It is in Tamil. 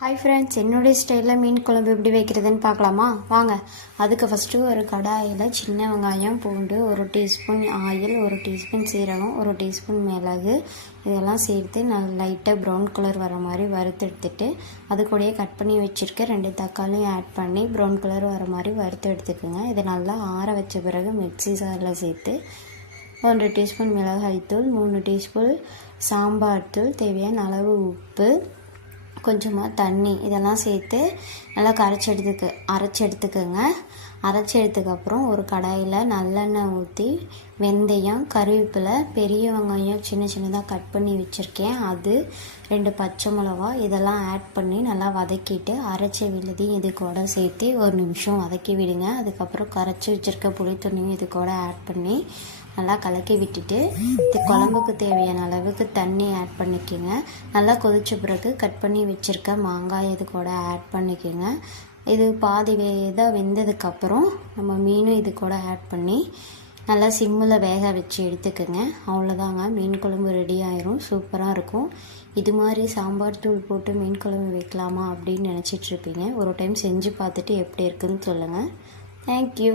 ஹாய் ஃப்ரெண்ட்ஸ், என்னுடைய ஸ்டைலில் மீன் குழம்பு எப்படி வைக்கிறதுன்னு பார்க்கலாமா? வாங்க. அதுக்கு ஃபஸ்ட்டு ஒரு கடாயில் சின்ன வெங்காயம், பூண்டு, 1 டீஸ்பூன் ஆயில், 1 டீஸ்பூன் சீரகம், 1 டீஸ்பூன் மிளகு இதெல்லாம் சேர்த்து நல்லா லைட்டாக ப்ரௌன் கலர் வர மாதிரி வறுத்து எடுத்துட்டு அது கூடயே கட் பண்ணி வச்சுருக்க 2 தக்காளியும் ஆட் பண்ணி ப்ரௌன் கலர் வர மாதிரி வறுத்து எடுத்துக்கோங்க. இதை நல்லா ஆற வச்ச பிறகு மிக்ஸி ஜாரில் சேர்த்து 1 டீஸ்பூன் மிளகாய்த்தூள், 3 டீஸ்பூன் சாம்பார் தூள், தேவையான அளவு உப்பு, கொஞ்சமாக தண்ணி இதெல்லாம் சேர்த்து நல்லா அரைச்சி எடுத்துக்கோங்க. அரைச்சி எடுத்துக்கப்புறம் ஒரு கடாயில் நல்லெண்ணெய் ஊற்றி வெந்தயம், கருவேப்பிலை, பெரிய வெங்காயம் சின்னதாக கட் பண்ணி வச்சுருக்கேன், அது 2 பச்சை மிளகா இதெல்லாம் ஆட் பண்ணி நல்லா வதக்கிட்டு அரைச்ச விழுதையும் இது கூட சேர்த்து 1 நிமிஷம் வதக்கி விடுங்க. அதுக்கப்புறம் கரைச்சி வச்சுருக்க புளி தண்ணியும் இது கூட ஆட் பண்ணி நல்லா கலக்கி விட்டுட்டு இது குழம்புக்கு தேவையான அளவுக்கு தண்ணி ஆட் பண்ணிக்கோங்க. நல்லா கொதிச்ச பிறகு கட் பண்ணி வச்சுருக்க மாங்காய் இது கூட ஆட் பண்ணிக்கோங்க. இது பாதி இதாக வெந்ததுக்கப்புறம் நம்ம மீனும் இது கூட ஆட் பண்ணி நல்லா சிம்மில் வேக வச்சு எடுத்துக்கோங்க. அவ்வளோதாங்க, மீன் குழம்பு ரெடி ஆயிரும். சூப்பராக இருக்கும். இது மாதிரி சாம்பார் தூள் போட்டு மீன் குழம்பு வைக்கலாமா அப்படின்னு நினச்சிட்ருப்பீங்க. ஒரு டைம் செஞ்சு பார்த்துட்டு எப்படி இருக்குதுன்னு சொல்லுங்கள். தேங்க்யூ.